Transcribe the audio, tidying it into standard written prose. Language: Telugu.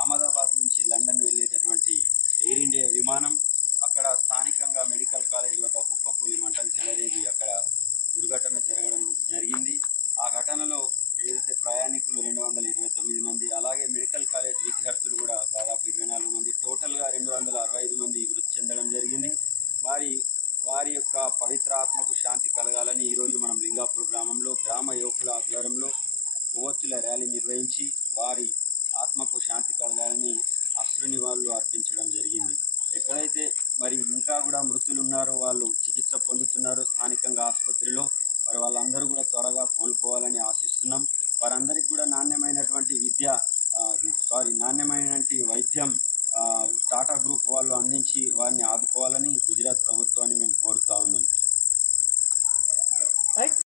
అహ్మదాబాద్ నుంచి లండన్ వెళ్ళేటటువంటి ఎయిర్ ఇండియా విమానం అక్కడ స్థానికంగా మెడికల్ కాలేజ్ వద్ద కుప్పకూలి మంటలు చెలరేగి అక్కడ దుర్ఘటన జరిగింది. ఆ ఘటనలో ఏదైతే ప్రయాణికులు 229 మంది, అలాగే మెడికల్ కాలేజ్ విద్యార్థులు కూడా దాదాపు 24 మంది, టోటల్గా 265 మంది మృతి చెందడం జరిగింది. వారి యొక్క పవిత్ర ఆత్మకు శాంతి కలగాలని ఈరోజు మనం లింగాపూర్ గ్రామంలో గ్రామ యువకుల ఆధ్వర్యంలో కొవ్వొత్తుల ర్యాలీ నిర్వహించి వారి ఆత్మకు శాంతి కలగాలని అశ్రు నివాళులు అర్పించడం జరిగింది. ఎక్కడైతే మరి ఇంకా కూడా మృతులు ఉన్నారో, వాళ్ళు చికిత్స పొందుతున్నారు స్థానికంగా ఆసుపత్రిలో, మరి వాళ్ళందరూ కూడా త్వరగా కోలుకోవాలని ఆశిస్తున్నాం. వారందరికీ కూడా నాణ్యమైనటువంటి వైద్యం టాటా గ్రూప్ వాళ్ళు అందించి వారిని ఆదుకోవాలని గుజరాత్ ప్రభుత్వం